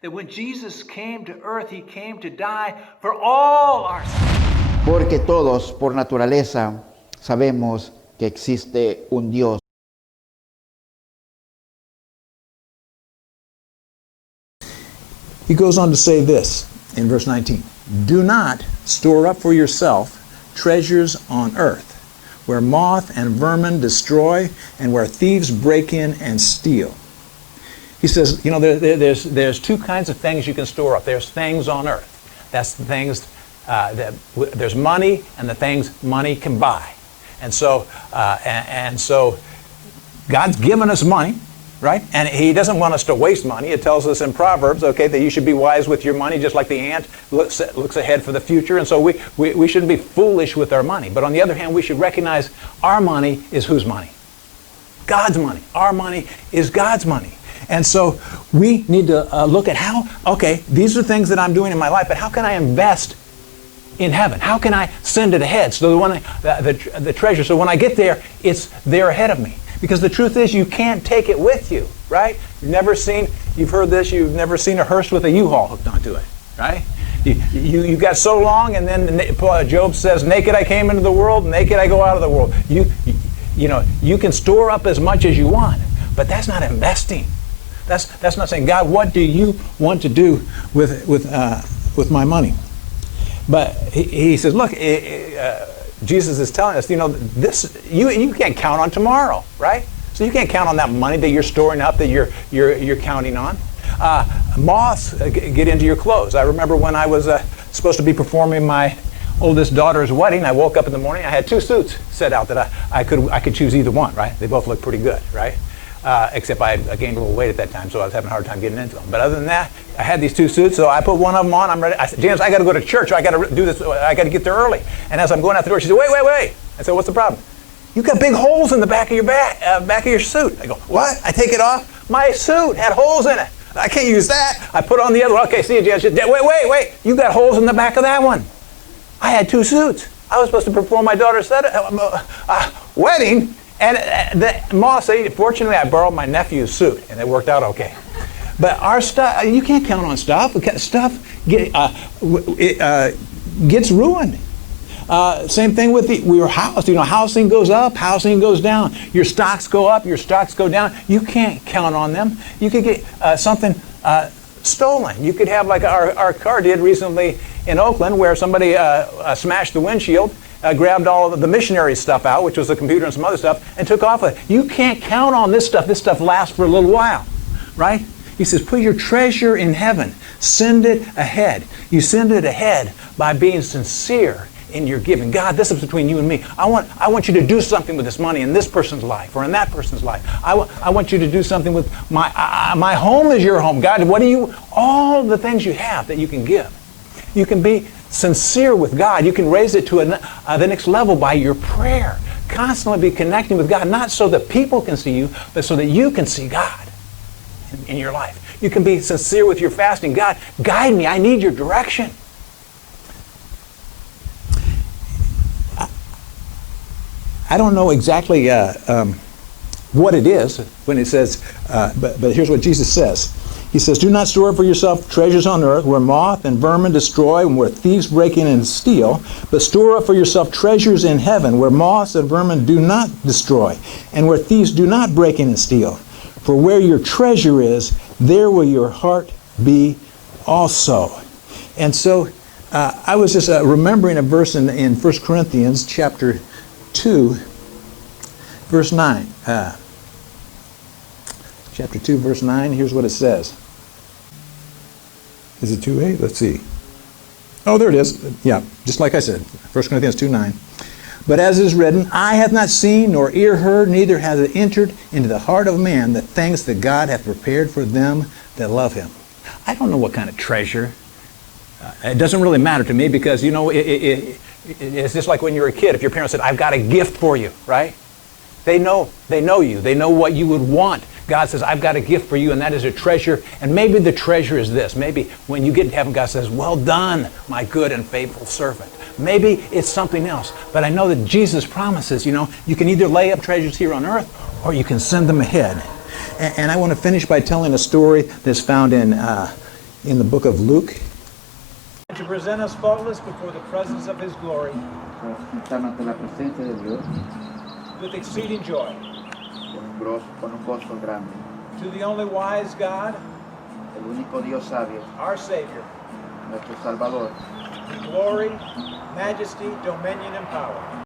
That when Jesus came to earth, He came to die for all our sins. Porque todos, por naturaleza, sabemos que existe un Dios. He goes on to say this in verse 19. Do not store up for yourself treasures on earth, where moth and vermin destroy, and where thieves break in and steal. He says, you know, there's two kinds of things you can store up. There's things on earth. That's the things there's money and the things money can buy. And so God's given us money, right? And He doesn't want us to waste money. It tells us in Proverbs, okay, that you should be wise with your money, just like the ant looks ahead for the future. And so we shouldn't be foolish with our money. But on the other hand, we should recognize our money is whose money? God's money. Our money is God's money. And so we need to look at how, okay, these are things that I'm doing in my life, but how can I invest in heaven? How can I send it ahead? So the treasure, so when I get there, it's there ahead of me. Because the truth is, you can't take it with you, right? You've heard this, you've never seen a hearse with a U-Haul hooked onto it, right? You got so long, and then Job says, naked I came into the world, naked I go out of the world. You can store up as much as you want, but that's not investing. That's not saying, God, what do you want to do with my money? But he says, look, Jesus is telling us, you know, this you can't count on tomorrow, right? So you can't count on that money that you're storing up, that you're counting on. Moths get into your clothes. I remember when I was supposed to be performing my oldest daughter's wedding, I woke up in the morning, I had 2 suits set out that I could choose either one, right? They both looked pretty good, right? Except I gained a little weight at that time, so I was having a hard time getting into them. But other than that, I had these 2 suits, so I put one of them on. I'm ready. I said, James, I got to go to church. I got to do this. I got to get there early. And as I'm going out the door, she said, wait. I said, what's the problem? You've got big holes in the back of your back of your suit. I go, what? I take it off. My suit had holes in it. I can't use that. I put on the other one. Okay, see you, James. Wait. You got holes in the back of that one. I had 2 suits. I was supposed to perform my daughter's wedding. And the moth said, fortunately, I borrowed my nephew's suit, and it worked out okay. But our stuff, you can't count on stuff. Stuff gets ruined. Same thing with your house. You know, housing goes up, housing goes down. Your stocks go up, your stocks go down. You can't count on them. You could get something stolen. You could have, like our car did recently in Oakland, where somebody smashed the windshield, grabbed all of the missionary stuff out, which was the computer and some other stuff, and took off with it. You can't count on this stuff. This stuff lasts for a little while, right? He says, put your treasure in heaven. Send it ahead. You send it ahead by being sincere in your giving. God, this is between you and me. I want you to do something with this money in this person's life or in that person's life. I want you to do something with my home is your home. God, all the things you have that you can give. You can be sincere with God. You can raise it to the next level by your prayer. Constantly be connecting with God, not so that people can see you, but so that you can see God in your life. You can be sincere with your fasting. God, guide me. I need your direction. I don't know exactly what it is when it says, but here's what Jesus says. He says, do not store up for yourself treasures on earth where moth and vermin destroy and where thieves break in and steal, but store up for yourself treasures in heaven where moths and vermin do not destroy and where thieves do not break in and steal. For where your treasure is, there will your heart be also. And so I was just remembering a verse in 1 Corinthians chapter 2, verse 9. Chapter 2, verse 9, here's what it says. Is it 2:8? Let's see. Oh, there it is. Yeah, just like I said, 1 Corinthians 2:9. But as is written, eye hath not seen, nor ear heard, neither hath it entered into the heart of man the things that God hath prepared for them that love him. I don't know what kind of treasure. It doesn't really matter to me because, you know, it's just like when you were a kid. If your parents said, I've got a gift for you, right? They know you. They know what you would want. God says, I've got a gift for you, and that is a treasure. And maybe the treasure is this. Maybe when you get to heaven, God says, well done, my good and faithful servant. Maybe it's something else. But I know that Jesus promises, you know, you can either lay up treasures here on earth or you can send them ahead. And I want to finish by telling a story that's found in in the book of Luke. To present us faultless before the presence of his glory Para sentarnos ante la presencia de Dios with exceeding joy. con un gozo grande. To the only wise God, El único Dios sabio, our Savior, nuestro Salvador, be glory, majesty, dominion, and power.